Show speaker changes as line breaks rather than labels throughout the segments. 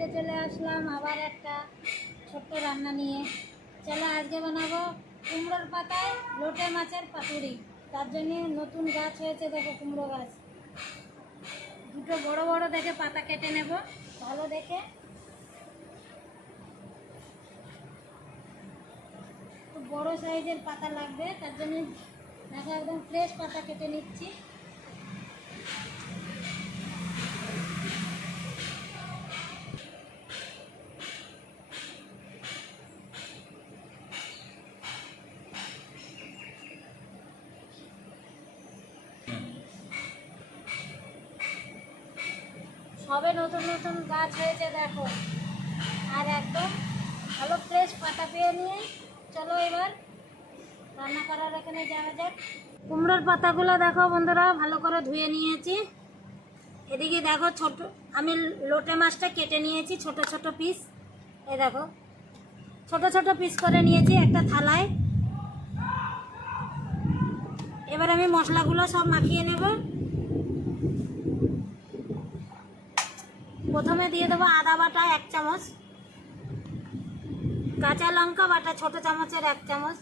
আজকে চলে আসলাম, আবার একটা ছোট্ট রান্না নিয়ে। চলো আজকে বানাবো কুমড়োর পাতায় লোটে মাছের পাতুরি তার জন্য নতুন গাছ হয়েছে, দেখো কুমড়ো গাছ। দুটো বড় বড় দেখে পাতা কেটে নেব, ভালো দেখে। বড় সাইজের পাতা লাগবে, তার জন্য দেখো একদম ফ্রেশ পাতা কেটে নিচ্ছি। সবে নতুন নতুন গাছ হয়েছে, দেখো। আর একদম ভালো ফ্রেশ পাতা পেয়ে নিয়ে চলো এবার রান্না করার এখানে যাওয়া যাক। কুমড়োর পাতাগুলো দেখো বন্ধুরা, ভালো করে ধুয়ে নিয়েছি। এদিকে দেখো ছোট, আমি লোটে মাছটা কেটে নিয়েছি, ছোট ছোট পিস এ দেখো, ছোট ছোট পিস করে নিয়েছি একটা থালায়। এবার আমি মশলাগুলো সব মাখিয়ে নেব। প্রথমে দিয়ে দেবো আদা বাটা এক চামচ, কাঁচা লঙ্কা বাটা ছোট চামচের এক চামচ,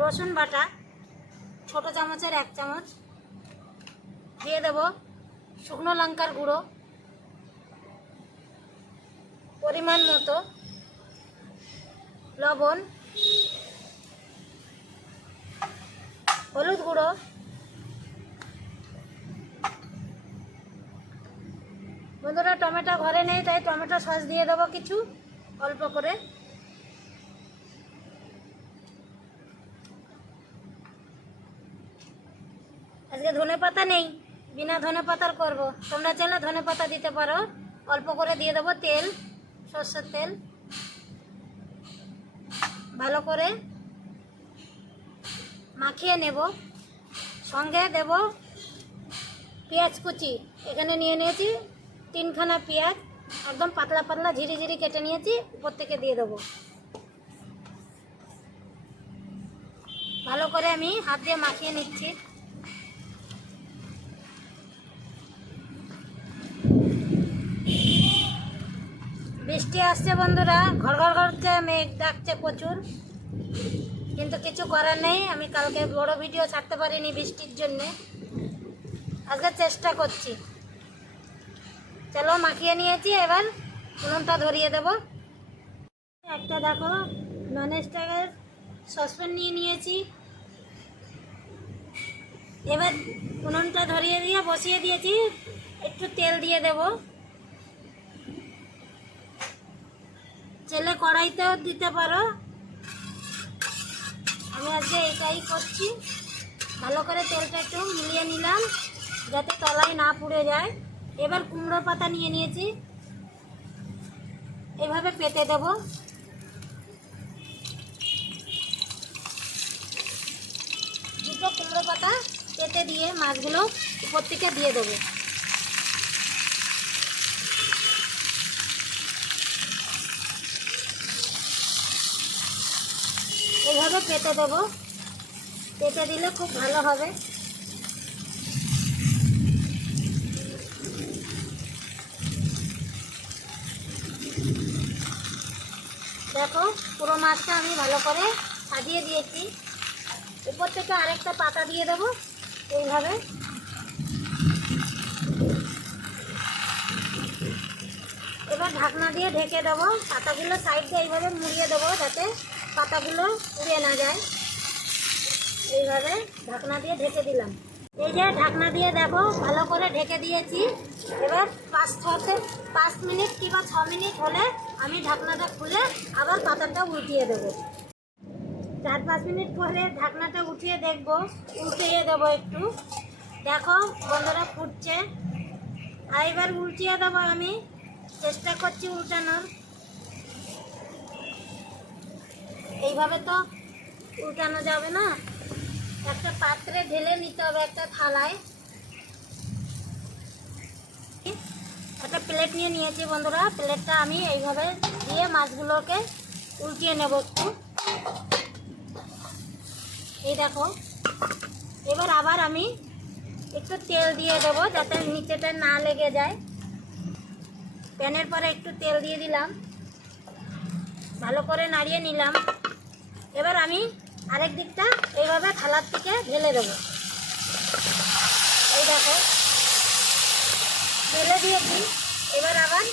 রসুন বাটা ছোট চামচের এক চামচ, দিয়ে দেব শুকনো লঙ্কার গুঁড়ো পরিমাণ মতো, লবণ, হলুদ গুঁড়ো বন্ধুরা, টমেটো ঘরে নেই, তাই টমেটো সস দিয়ে দেবো কিছু, অল্প করে। আজকে ধনে পাতা নেই, বিনা ধনে পাতার করব। তোমরা চাইলে ধনে পাতা দিতে পারো, অল্প করে দিয়ে দেবো তেল, সর্ষের তেল। ভালো করে মাখিয়ে নেব। সঙ্গে দেব পেঁয়াজ কুচি। এখানে নিয়ে নিয়েছি তিনখানা পেঁয়াজ, একদম পাতলা পাতলা ঝিরি ঝিরি কেটে নিয়েছি, উপর থেকে দিয়ে দেবো। ভালো করে আমি হাত দিয়ে মাখিয়ে নিচ্ছি। বৃষ্টি আসছে বন্ধুরা, ঘর ঘর ঘরতে মেঘ ডাকছে প্রচুর। কিন্তু কিছু করার নেই, আমি কালকে বড় ভিডিও ছাড়তে পারিনি বৃষ্টির জন্যে। আজকে চেষ্টা করছি। চলো মাখিয়ে নিয়েছি, এবার উনুনটা ধরিয়ে দেব। একটা দেখো নন স্টিকের সসপ্যান নিয়ে নিয়েছি। এবার উনুনটা ধরিয়ে দিয়ে বসিয়ে দিয়েছি, একটু তেল দিয়ে দেব। চেলে কড়াইতেও দিতে পারো। আমি আজকে এটাই করছি। ভালো করে তেলটা একটু মিলিয়ে নিলাম, যাতে তলায় না পুড়ে যায়। এবার কুমড়ো পাতা নিয়ে নিয়েছি। এভাবে পেতে দেব। দুটো কুমড়ো পাতা পেতে দিয়ে মাছগুলো উপর থেকে দিয়ে দেবো। এভাবে পেতে দেবো। পেতে দিলে খুব ভালো হবে। দেখো, পুরো মাছটা আমি ভালো করে সাজিয়ে দিয়েছি। উপর থেকে আরেকটা পাতা দিয়ে দেবো, এইভাবে। এবার ঢাকনা দিয়ে ঢেকে দেবো, পাতাগুলো সাইড দিয়ে এইভাবে মুড়িয়ে দেবো যাতে পাতাগুলো উড়ে না যায়। এইভাবে ঢাকনা দিয়ে ঢেকে দিলাম। এই যে ঢাকনা দিয়ে দেবো ভালো করে ঢেকে দিয়েছি। এবার পাঁচ ছতে, পাঁচ মিনিট কিংবা ছ মিনিট হলে আমি ঢাকনাটা খুলে আবার পাতাটা উল্টিয়ে দেবো। চার পাঁচ মিনিট পরে ঢাকনাটা উঠিয়ে দেখব উল্টিয়ে দেবো একটু। দেখো, বন্ধুরা ফুটছে। আর এবার উল্টিয়ে দেবো আমি। চেষ্টা করছি উল্টানোর। এইভাবে তো উল্টানো যাবে না। একটা পাত্রে ঢেলে নিতে হবে একটা থালায়। একটা প্লেট নিয়ে নিয়েছি বন্ধুরা। প্লেটটা আমি এইভাবে দিয়ে মাছগুলোকে উল্টিয়ে নেব একটু। এই দেখো। এবার আবার আমি একটু তেল দিয়ে দেবো যাতে নিচেটা না লেগে যায়। প্যানের পরে একটু তেল দিয়ে দিলাম। ভালো করে নাড়িয়ে নিলাম। এবার আমি আরেক দিকটা এইভাবে থালার থেকে ঢেলে দেবো। এই দেখো। ঢেলে দিয়েছি। এবার আবার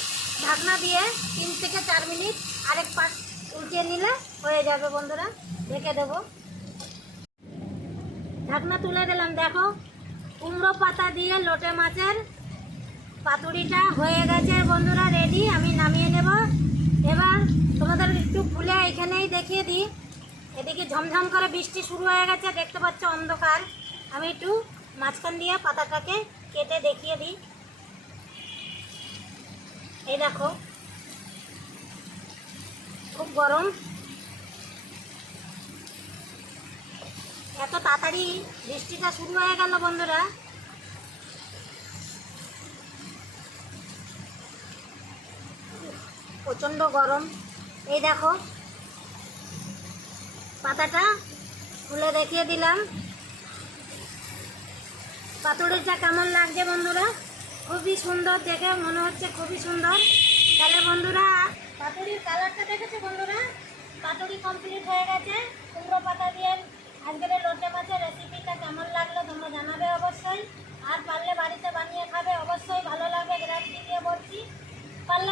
ঢাকনা দিয়ে তিন থেকে চার মিনিট আরেক পাশ উল্টিয়ে নিলে হয়ে যাবে বন্ধুরা। ঢেকে দেবো। ঢাকনা তুলে দিলাম, দেখো। কুমড়ো পাতা দিয়ে লোটে মাছের পাতুড়িটা হয়ে গেছে বন্ধুরা রেডি আমি নামিয়ে নেব। এবার তোমাদের একটু খুলে এখানেই দেখিয়ে দিই। এদিকে ঝমঝম করে বৃষ্টি শুরু হয়ে গেছে, দেখতে পাচ্ছ অন্ধকার। আমি একটু মাঝখান দিয়ে পাতাটাকে কেটে দেখিয়ে দিই। এই দেখো, খুব গরম। এত তাড়াতাড়ি বৃষ্টিটা শুরু হয়ে গেল বন্ধুরা। প্রচণ্ড গরম। এই দেখো পাতাটা খুলে দেখিয়ে দিলাম। পাতুড়িটা কেমন লাগছে বন্ধুরা? খুবই সুন্দর দেখে মনে হচ্ছে খুবই সুন্দর। তাহলে বন্ধুরা, পাতুড়ির কালারটা দেখেছ বন্ধুরা? পাতুড়ি কমপ্লিট হয়ে গেছে। কুমড়ো পাতা দিয়ে আজকের লোটে মাছের রেসিপিটা কেমন লাগল তোমরা জানাবে অবশ্যই। আর পারলে বাড়িতে বানিয়ে খাবে, অবশ্যই ভালো লাগবে। গ্যারান্টি দিয়ে বলছি, পারলে